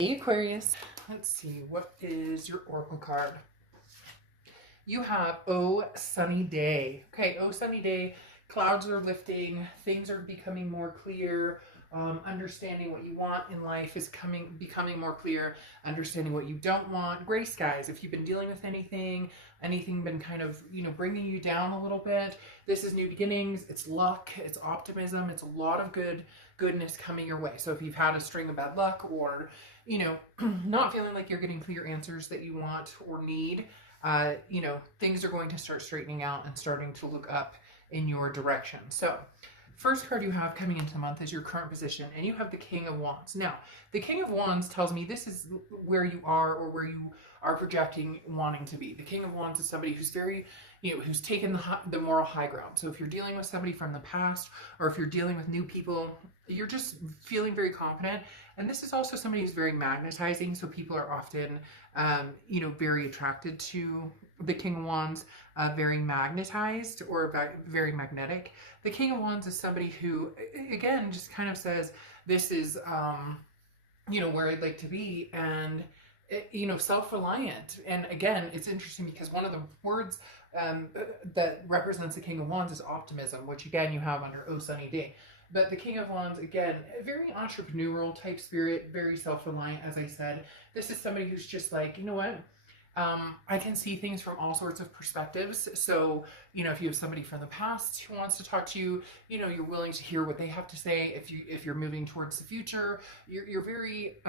Hey Aquarius, let's see, what is your oracle card? You have Oh Sunny Day. Okay, Oh Sunny Day, clouds are lifting, things are becoming more clear, understanding what you want in life is becoming more clear, understanding what you don't want. Gray skies, if you've been dealing with anything been kind of, bringing you down a little bit, this is new beginnings, it's luck, it's optimism, it's a lot of goodness coming your way. So if you've had a string of bad luck or, not feeling like you're getting clear answers that you want or need, things are going to start straightening out and starting to look up in your direction. So, first card you have coming into the month is your current position, and you have the King of Wands. Now, the King of Wands tells me this is where you are or where you are projecting wanting to be. The King of Wands is somebody who's very, who's taken the moral high ground. So if you're dealing with somebody from the past or if you're dealing with new people, you're just feeling very confident. And this is also somebody who's very magnetizing. So people are often, very attracted to the King of Wands, very magnetized or very magnetic. The King of Wands is somebody who, again, just kind of says, this is, where I'd like to be, and self-reliant. And again, it's interesting because one of the words that represents the King of Wands is optimism, which again you have under Oh Sunny Day. But the King of Wands, again, a very entrepreneurial type spirit, very self-reliant, as I said. This is somebody who's just like, you know what? I can see things from all sorts of perspectives. So, if you have somebody from the past who wants to talk to you, you're willing to hear what they have to say. If you're moving towards the future, you're very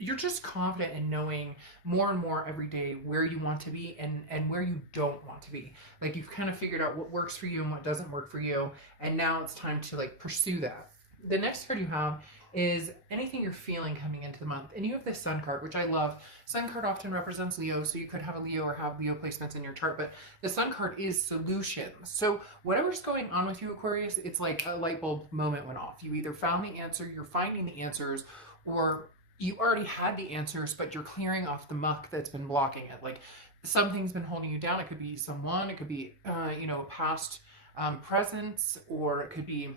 you're just confident in knowing more and more every day where you want to be and where you don't want to be. Like you've kind of figured out what works for you and what doesn't work for you, and now it's time to like pursue that. The next card you have is anything you're feeling coming into the month. And you have this Sun card, which I love. Sun card often represents Leo, so you could have a Leo or have Leo placements in your chart, but the Sun card is solutions. So whatever's going on with you, Aquarius, it's like a light bulb moment went off. You either found the answer, you're finding the answers, or you already had the answers, but you're clearing off the muck that's been blocking it. Like something's been holding you down. It could be someone, it could be, past presence, or it could be,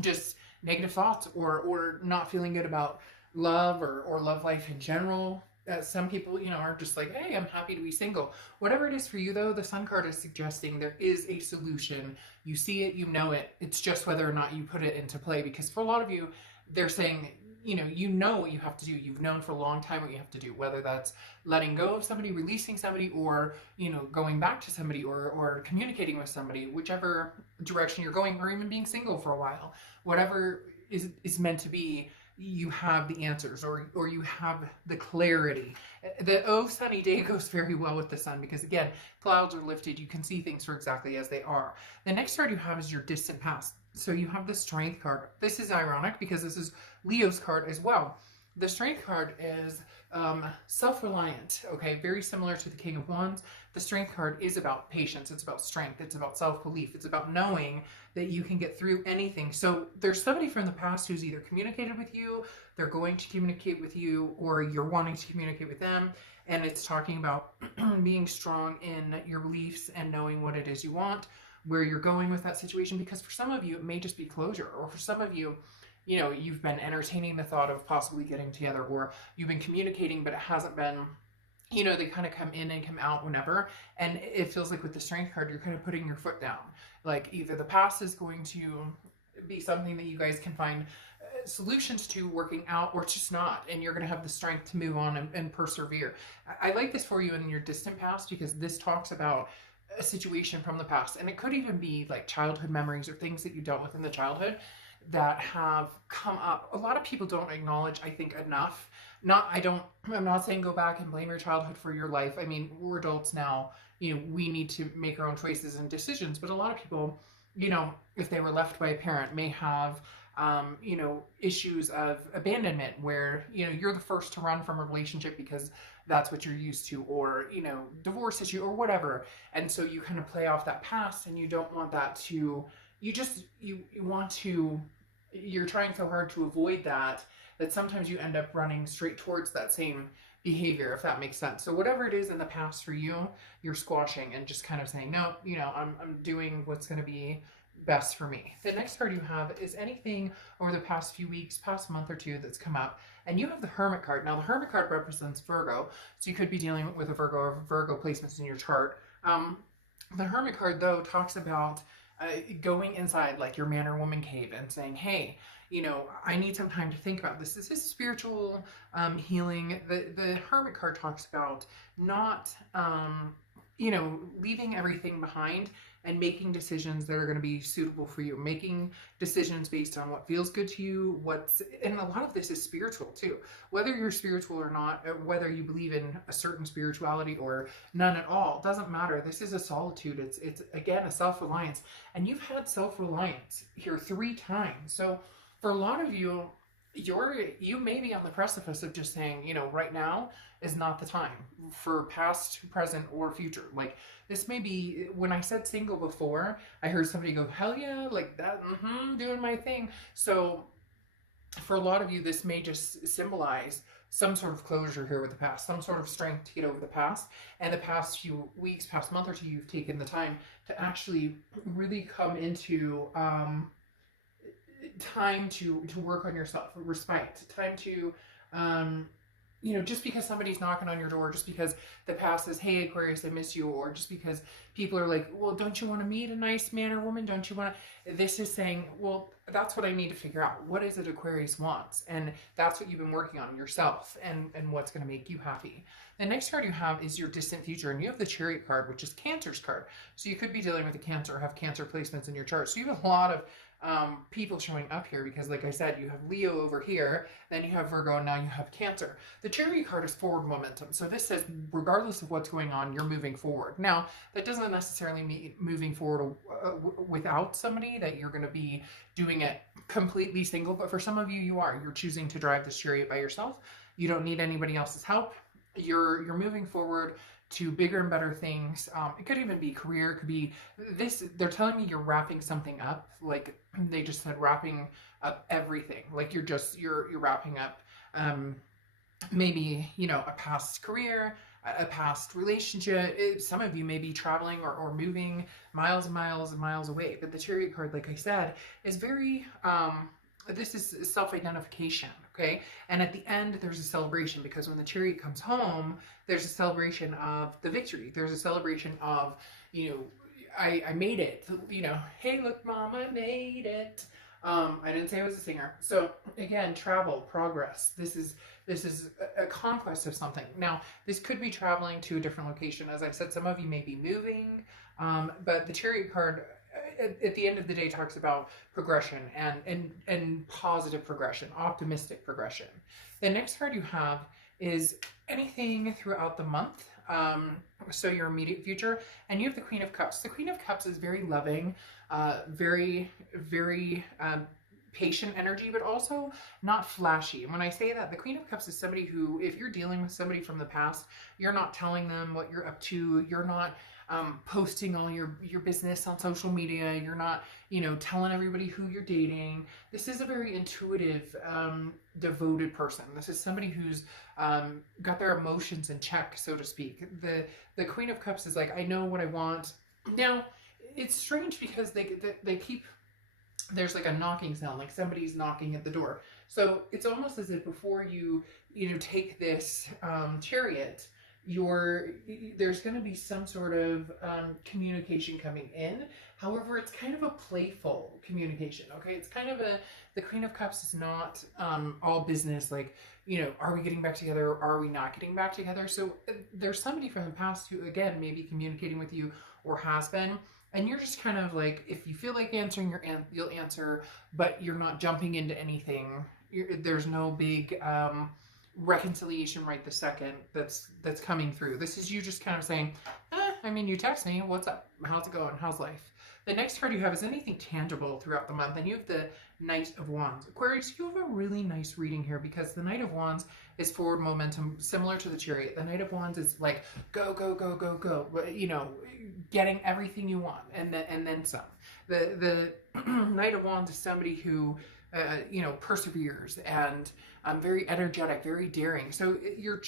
just negative thoughts or not feeling good about love or love life in general. Some people, are just like, hey, I'm happy to be single. Whatever it is for you, though, the Sun card is suggesting there is a solution. You see it, you know it. It's just whether or not you put it into play. Because for a lot of you, they're saying, you know what you have to do. You've known for a long time what you have to do, whether that's letting go of somebody, releasing somebody, or, going back to somebody or communicating with somebody, whichever direction you're going, or even being single for a while. Whatever is meant to be, you have the answers or you have the clarity. The Oh Sunny Day goes very well with the Sun because, again, clouds are lifted. You can see things for exactly as they are. The next card you have is your distant past. So you have the Strength card. This is ironic because this is Leo's card as well. The Strength card is self-reliant, okay? Very similar to the King of Wands. The Strength card is about patience. It's about strength. It's about self-belief. It's about knowing that you can get through anything. So there's somebody from the past who's either communicated with you, they're going to communicate with you, or you're wanting to communicate with them. And it's talking about being strong in your beliefs and knowing what it is you want, where you're going with that situation. Because for some of you, it may just be closure. Or for some of you, you've been entertaining the thought of possibly getting together, or you've been communicating, but it hasn't been, they kind of come in and come out whenever. And it feels like with the Strength card, you're kind of putting your foot down. Like either the past is going to be something that you guys can find solutions to working out, or it's just not. And you're going to have the strength to move on and persevere. I like this for you in your distant past because this talks about a situation from the past. And it could even be like childhood memories or things that you dealt with in the childhood that have come up. A lot of people don't acknowledge, I think, enough. I'm not saying go back and blame your childhood for your life. I mean, we're adults now, we need to make our own choices and decisions. But a lot of people, if they were left by a parent, may have, issues of abandonment where, you're the first to run from a relationship because that's what you're used to, or, divorce issue or whatever. And so you kind of play off that past and you don't want that to, you're trying so hard to avoid that sometimes you end up running straight towards that same behavior, if that makes sense. So whatever it is in the past for you, you're squashing and just kind of saying, no, I'm doing what's going to be best for me. The next card you have is anything over the past few weeks, past month or two that's come up. And you have the Hermit card. Now, the Hermit card represents Virgo, so you could be dealing with a Virgo or Virgo placements in your chart. The Hermit card, though, talks about going inside like your man or woman cave and saying, hey, you know, I need some time to think about this. This is spiritual healing. The Hermit card talks about not, you know, leaving everything behind and making decisions that are going to be suitable for you, making decisions based on what feels good to you, and a lot of this is spiritual too. Whether you're spiritual or not, or whether you believe in a certain spirituality or none at all, doesn't matter. This is a solitude. It's again, a self-reliance. And you've had self-reliance here 3 times. So for a lot of you, you may be on the precipice of just saying, you know, right now is not the time for past, present, or future. Like, this may be, when I said single before, I heard somebody go, hell yeah, like that, doing my thing. So for a lot of you, this may just symbolize some sort of closure here with the past, some sort of strength to get over the past. And the past few weeks, past month or two, you've taken the time to actually really come into time to work on yourself, respite, time to you know, just because somebody's knocking on your door, just because the past says, hey Aquarius, I miss you, or just because people are like, well, don't you want to meet a nice man or woman, don't you want to, this is saying, well, that's what I need to figure out. What is it Aquarius wants? And that's what you've been working on yourself, and what's going to make you happy. The next card you have is your distant future, and you have the Chariot card, which is Cancer's card. So you could be dealing with a Cancer or have Cancer placements in your chart. So you have a lot of people showing up here because, like I said, you have Leo over here, then you have Virgo, and now you have Cancer. The Chariot card is forward momentum. So this says, regardless of what's going on, you're moving forward. Now, that doesn't necessarily mean moving forward without somebody, that you're going to be doing it completely single, but for some of you, you are. You're choosing to drive this chariot by yourself. You don't need anybody else's help. You're moving forward to bigger and better things. It could even be career. It could be this. They're telling me you're wrapping something up. Like they just said, wrapping up everything. Like you're wrapping up. Maybe, you know, a past career, a past relationship. Some of you may be traveling or moving miles and miles and miles away. But the Chariot card, like I said, is very. This is self-identification, okay? And at the end, there's a celebration, because when the Chariot comes home, there's a celebration of the victory. There's a celebration of, you know, I made it. You know, hey, look, Mom, I made it. I didn't say I was a singer. So again, travel, progress. This is a conquest of something. Now, this could be traveling to a different location. As I said, some of you may be moving, but the Chariot card, at the end of the day, talks about progression and positive progression, optimistic progression. The next card you have is anything throughout the month, so your immediate future, and you have the Queen of Cups. The Queen of Cups is very loving, very patient energy, but also not flashy. And when I say that, the Queen of Cups is somebody who, if you're dealing with somebody from the past, you're not telling them what you're up to. You're not posting all your business on social media. You're not, you know, telling everybody who you're dating. This is a very intuitive, devoted person. This is somebody who's got their emotions in check, so to speak. The Queen of Cups is like, I know what I want. Now, it's strange because they keep, there's like a knocking sound, like somebody's knocking at the door. So it's almost as if before you take this chariot, there's going to be some sort of communication coming in. However, it's kind of a playful communication, okay? It's kind of the Queen of Cups is not all business, like, you know, are we getting back together or are we not getting back together? So there's somebody from the past who, again, may be communicating with you or has been, and you're just kind of like, if you feel like answering, you'll answer, but you're not jumping into anything. There's no big reconciliation right this second that's coming through. This is you just kind of saying, I mean, you text me, what's up? How's it going? How's life? The next card you have is anything tangible throughout the month, and you have the Knight of Wands. Aquarius, you have a really nice reading here because the Knight of Wands is forward momentum, similar to the Chariot. The Knight of Wands is like, go, go, go, go, go, you know, getting everything you want, and then some. The Knight of Wands is somebody who you know, perseveres and very energetic, very daring. So you're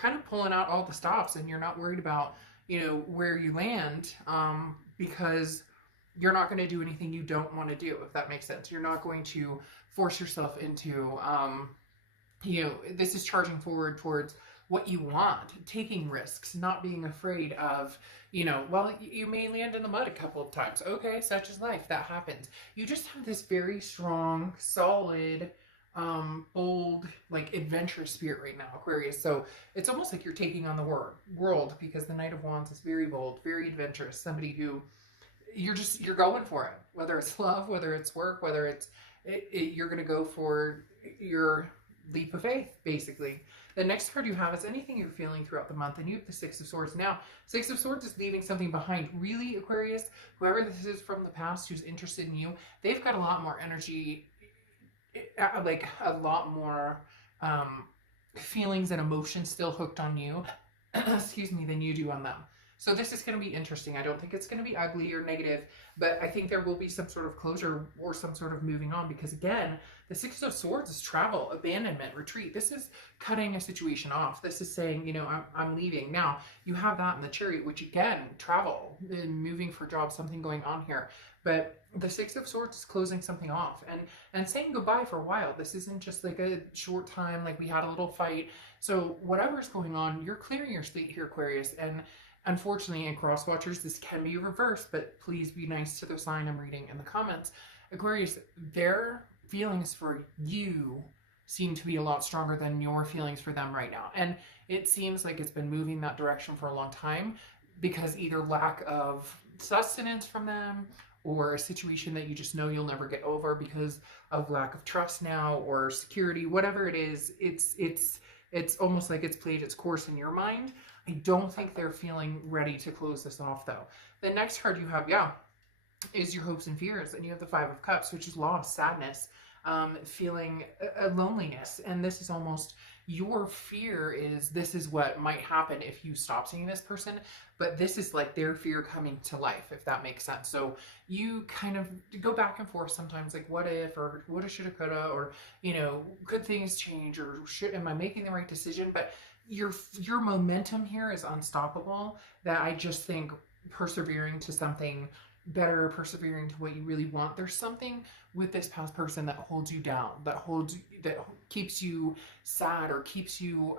kind of pulling out all the stops, and you're not worried about, you know, where you land, because you're not going to do anything you don't want to do, if that makes sense. You're not going to force yourself into, this is charging forward towards what you want, taking risks, not being afraid of, well, you may land in the mud a couple of times. Okay, such is life. That happens. You just have this very strong, solid, bold, like adventurous spirit right now, Aquarius. So it's almost like you're taking on the world, because the Knight of Wands is very bold, very adventurous. Somebody who you're going for it, whether it's love, whether it's work, whether it's you're going to go for your leap of faith, basically. The next card you have is anything you're feeling throughout the month, and you have the Six of Swords. Now, Six of Swords is leaving something behind. Really, Aquarius, whoever this is from the past who's interested in you, they've got a lot more energy, like a lot more feelings and emotions still hooked on you, excuse me, than you do on them. So this is going to be interesting. I don't think it's going to be ugly or negative, but I think there will be some sort of closure or some sort of moving on, because again, the Six of Swords is travel, abandonment, retreat. This is cutting a situation off. This is saying, I'm leaving. Now, you have that in the Chariot, which again, travel, moving for jobs, something going on here. But the Six of Swords is closing something off and saying goodbye for a while. This isn't just like a short time, like we had a little fight. So whatever's going on, you're clearing your slate here, Aquarius. And unfortunately, in cross watchers, this can be reversed, but please be nice to the sign I'm reading in the comments. Aquarius, their feelings for you seem to be a lot stronger than your feelings for them right now. And it seems like it's been moving that direction for a long time, because either lack of sustenance from them, or a situation that you just know you'll never get over because of lack of trust now, or security, whatever it is, it's almost like it's played its course in your mind. I don't think they're feeling ready to close this off, though. The next card you have, is your hopes and fears. And you have the Five of Cups, which is loss, sadness, feeling a loneliness. And this is almost your fear is this is what might happen if you stop seeing this person. But this is like their fear coming to life, if that makes sense. So you kind of go back and forth sometimes, like what if, or woulda, shoulda, coulda, or, could things change, or am I making the right decision? But your momentum here is unstoppable, that I just think persevering to something better, persevering to what you really want. There's something with this past person that holds you down, that keeps you sad, or keeps you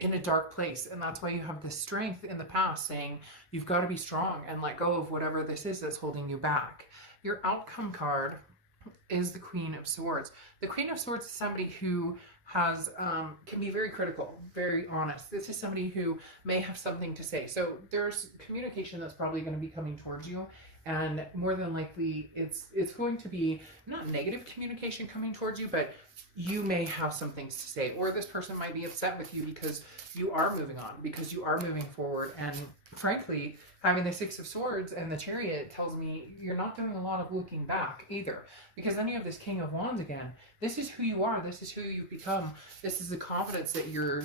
in a dark place. And that's why you have this strength in the past saying you've got to be strong and let go of whatever this is that's holding you back. Your outcome card is the Queen of Swords. The Queen of Swords is somebody who has can be very critical, very honest. This is somebody who may have something to say. So there's communication that's probably going to be coming towards you, and more than likely it's going to be not negative communication coming towards you, but you may have some things to say, or this person might be upset with you because you are moving on, because you are moving forward. And frankly, having the Six of Swords and the Chariot tells me you're not doing a lot of looking back either, because then you have this King of Wands again. This is who you are. This is who you've become. This is the confidence that you're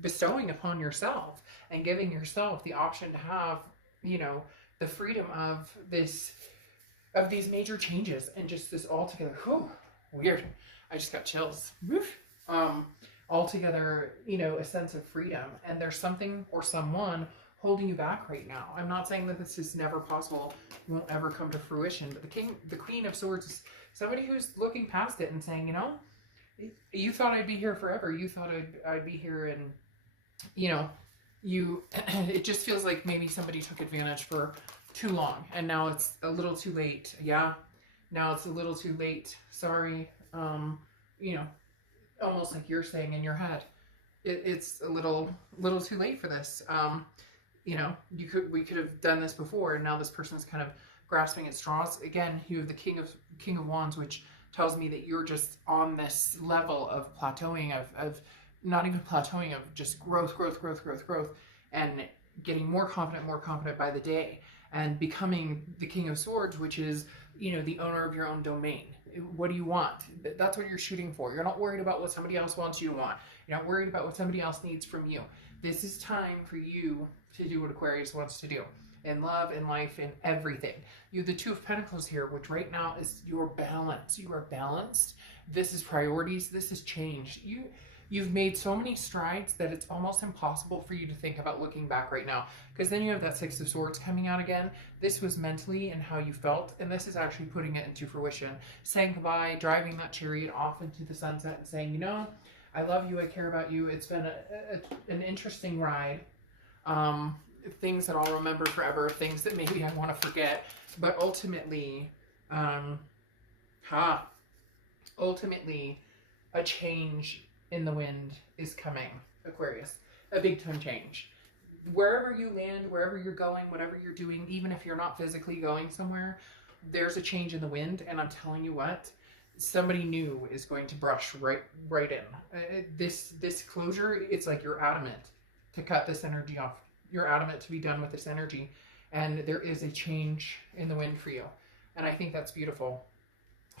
bestowing upon yourself, and giving yourself the option to have, the freedom of these major changes, and just this altogether, weird. I just got chills. Altogether, a sense of freedom. And there's something or someone holding you back right now. I'm not saying that this is never possible, won't ever come to fruition, but the Queen of Swords is somebody who's looking past it and saying, you thought I'd be here forever. You thought I'd be here, and it just feels like maybe somebody took advantage for too long, and now it's a little too late. Now it's a little too late. Sorry. Almost like you're saying in your head, it's a little too late for this. We could have done this before, and now this person's kind of grasping at straws. Again, you have the King of Wands, which tells me that you're just on this level of plateauing, of not even plateauing, of just growth, and getting more confident by the day, and becoming the King of Swords, which is, the owner of your own domain. What do you want? That's what you're shooting for. You're not worried about what somebody else wants you to want. You're not worried about what somebody else needs from you. This is time for you to do what Aquarius wants to do. In love, in life, in everything. You have the Two of Pentacles here, which right now is your balance. You are balanced. This is priorities. This is change. You've made so many strides that it's almost impossible for you to think about looking back right now, because then you have that Six of Swords coming out again. This was mentally and how you felt, and this is actually putting it into fruition, saying goodbye, driving that chariot off into the sunset and saying, you know, I love you, I care about you. It's been an interesting ride. Things that I'll remember forever, things that maybe I want to forget, but ultimately, ultimately, a change in the wind is coming, Aquarius. A big time change. Wherever you land, wherever you're going, whatever you're doing, even if you're not physically going somewhere, there's a change in the wind, and I'm telling you what, somebody new is going to brush right in. This closure, it's like you're adamant to cut this energy off. You're adamant to be done with this energy, and there is a change in the wind for you, and I think that's beautiful.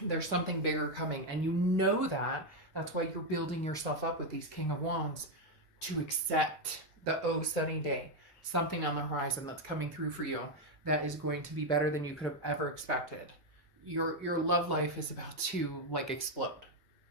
There's something bigger coming, and you know that. That's why you're building yourself up with these King of Wands to accept the sunny day, something on the horizon that's coming through for you that is going to be better than you could have ever expected. Your love life is about to like explode.